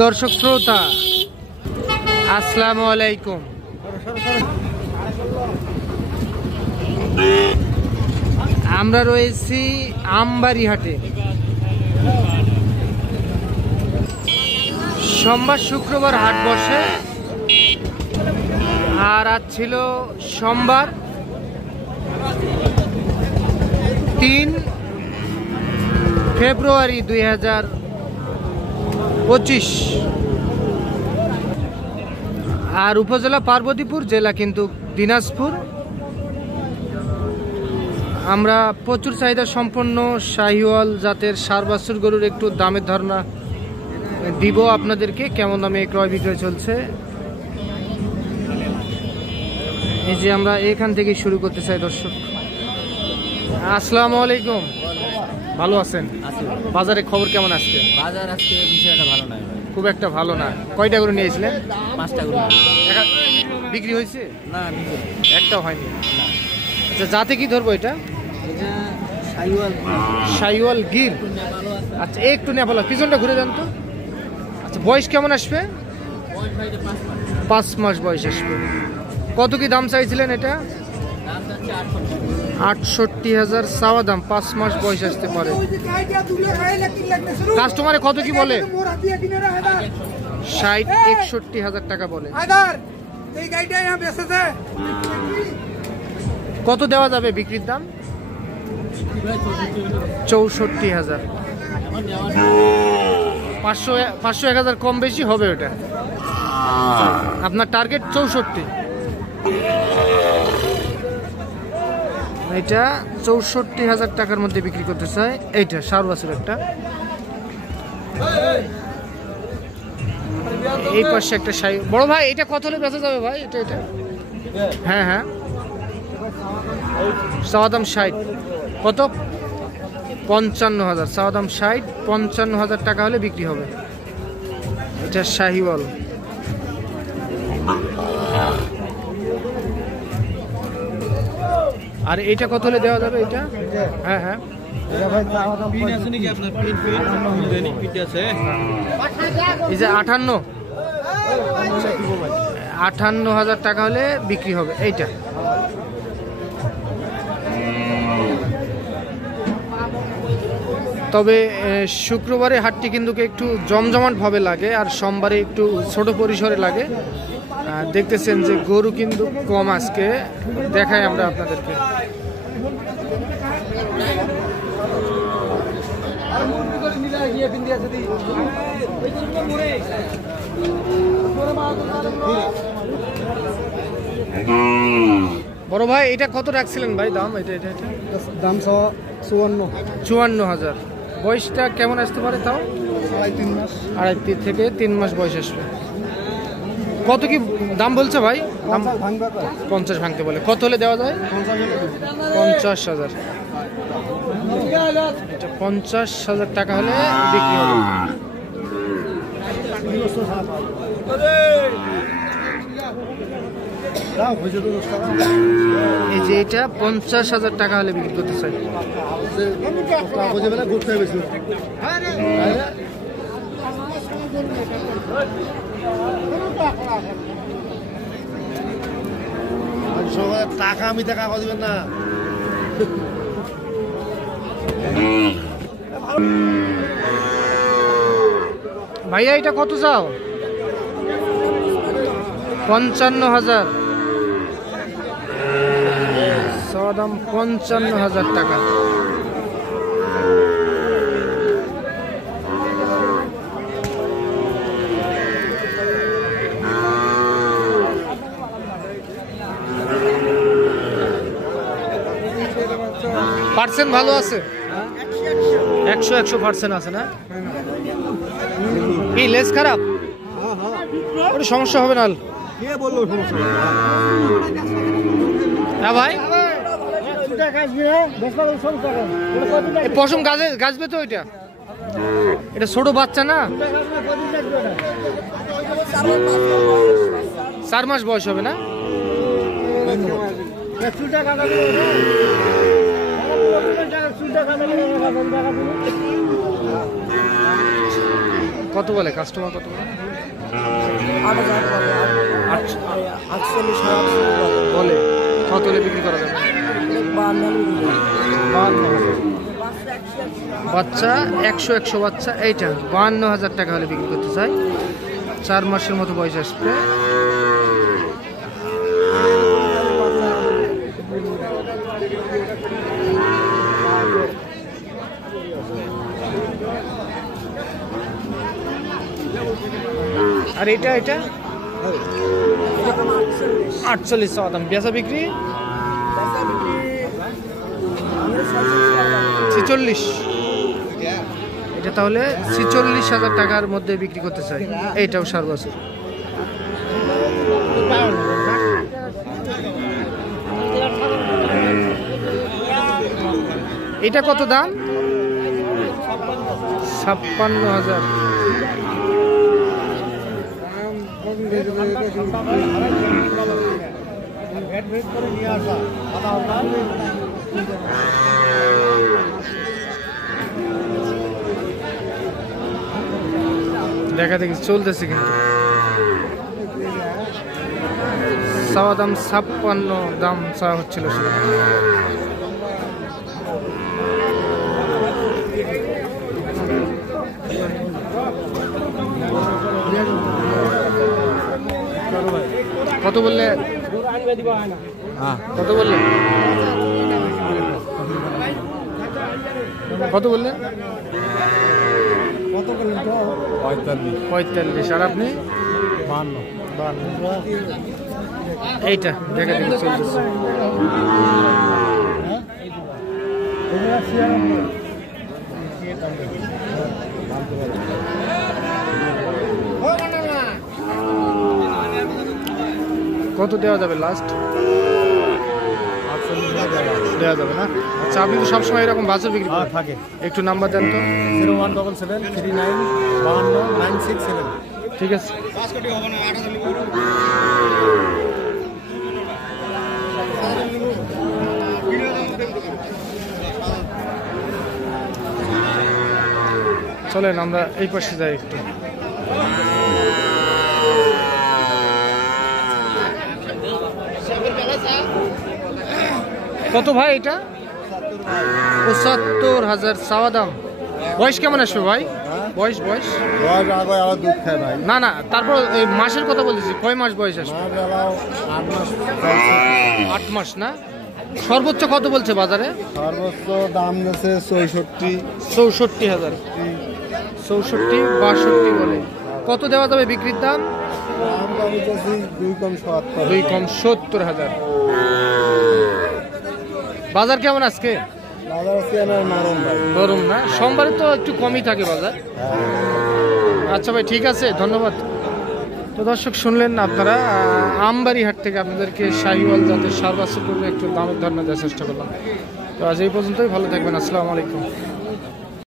দর্শক শ্রোতা আসসালামু আলাইকুম। আমরা রয়েছি আমবাড়ি হাটে। সোমবার শুক্রবার হাট বসে, আর আজ ছিল সোমবার 3 ফেব্রুয়ারি 2025। আর উপজেলা পার্বতীপুর, জেলা কিন্তু দিনাজপুর। আমরা প্রচুর চাহিদা সম্পন্ন শাহিওয়াল জাতের ষাঁড় বাছুর গরুর একটু দামের ধারণা দিব আপনাদেরকে, কেমন দামে ক্রয় বিক্রয় চলছে। এই যে আমরা এখান থেকে শুরু করতে চাই। দর্শক আসসালামু আলাইকুম, ভালো আছেন? বাজারে খবর কেমন আজকে? বাজার আজকে বিষয়টা ভালো নয়, খুব একটা ভালো না। কয়টা গরু নিয়েছিলেন? 5টা গরু বিক্রি হয়েছে? না, একটাও হয়নি। আচ্ছা, যাতে কি ধরবো এটা? শাহিওয়াল গির। আচ্ছা, একটু নেপাল, পিছনটা ঘুরে যান তো। আচ্ছা, বয়স কেমন আসবে? 5 মাস বয়স আসবে। কত কি দাম চাইছিলেন এটা? 68,000 চাওয়া দাম। 5 মাস বয়স আসতে পারে। কাস্টমারে কত কি বলে? 60-61,000 টাকা বলে। কত দেওয়া যাবে বিক্রির দাম? 64,000। 500-1000 কম বেশি হবে ওটা। আপনার টার্গেট 64। এটা 64,000 টাকার মধ্যে বিক্রি করতে চাই। এইটা ষাঁড় বাছুর একটা। এই পাশে একটা শাহী। বড় ভাই, এটা কত হলে বেচা যাবে ভাই? এটা হ্যাঁ হ্যাঁ, চাওয়া দাম 60। কত? 55,000। চাওয়া দাম 60, 55,000 টাকা হলে বিক্রি হবে। এটা শাহিওয়াল। আর এটা কত হলে দেওয়া যাবে? এটা হ্যাঁ হ্যাঁ, এই যে 58,000 টাকা হলে বিক্রি হবে এইটা। তবে শুক্রবারে হাটটি কিন্তু একটু জমজমাট ভাবে লাগে, আর সোমবারে একটু ছোট পরিসরে লাগে। দেখতেছেন যে গরু কিন্তু কম আজকে। দেখাই আমরা আপনাদেরকে। বড় ভাই, এটা কত রাখছিলেন ভাই দাম? এটা দাম 54,000। বয়সটা কেমন আসতে পারে তাও? 2.5 থেকে 3 মাস বয়স আসবে। কত কি দাম বলছে ভাই? 50 ভাঙতে বলে। কত হলে দেওয়া যায়? 50,000। এটা 50,000 টাকা হলে বিক্রি হবে। এই যে এটা 50,000 টাকা হলে বিক্রি করতে চাই। টাকা আমি টাকা দিবেন না। ভাইয়া, এটা কত চাও? 55,000। দাম 55,000 টাকা। পার্সেন্ট ভালো আছে? 100% আছে না? এই লেস খারাপ? ওটা সমস্যা হবে না? হ্যাঁ ভাই, পশম গাছবে তো? এটা ছোট বাচ্চা না? 4 মাস বয়স হবে না? কত বলে কাস্টমার, কত বলে? 48 বলে কত হলে বিক্রি করা যাবে? 52,000। বাচ্চা 100 বাচ্চা, এইটা 52,000 টাকা হলে বিক্রি করতে চাই। 4 মাসের মতো বয়স আসবে। আর এটা 48 চাওয়া দাম। বেচা বিক্রি 46। এটা তাহলে 46,000 টাকার মধ্যে বিক্রি করতে চাই। এইটাও 7 বছর। এটা কত দাম? 56,000। দেখা দেখি চলতেছে কিন্তু। চাওয়া দাম 56, দাম চাওয়া হচ্ছিল সেটা। কত বললে? কত বললে? কত বললে? 45। আর আপনি? 52। এইটা দেখা দেখি চলতেছে। কত দেওয়া যাবে লাস্ট? দেওয়া যাবে না? আচ্ছা, আপনি তো সবসময় এরকম বাছুর বিক্রি করেন? থাকে। একটু নাম্বার দেন তো। 01773952967। ঠিক আছে। চলেন আমরা এই পাশে যাই একটু। কত ভাই এটা? 75,000 চাওয়া দাম। বয়স কেমন আসবে ভাই? বয়স দুধ খায় ভাই। না না, তারপর এই মাসের কথা বলতেছি, কয় মাস বয়স আসবে? 8 মাস না? সর্বোচ্চ কত বলছে বাজারে? সর্বোচ্চ দাম গেছে 64। 64,000। 64, 62 বলে। কত দেওয়া যাবে বিক্রির দাম? 2 কম 70,000। বাজার কেমন আজকে? গরম না? সোমবারে তো একটু কমই থাকে বাজার। আচ্ছা ভাই, ঠিক আছে, ধন্যবাদ। তো দর্শক শুনলেন আপনারা, আমবাড়ি হাট থেকে আপনাদেরকে শাহিওয়াল জাতের সার বাছুর করবে একটু দামের ধারণা দেওয়ার চেষ্টা করলাম। তো আজ এই পর্যন্তই, ভালো থাকবেন, আসসালামু আলাইকুম।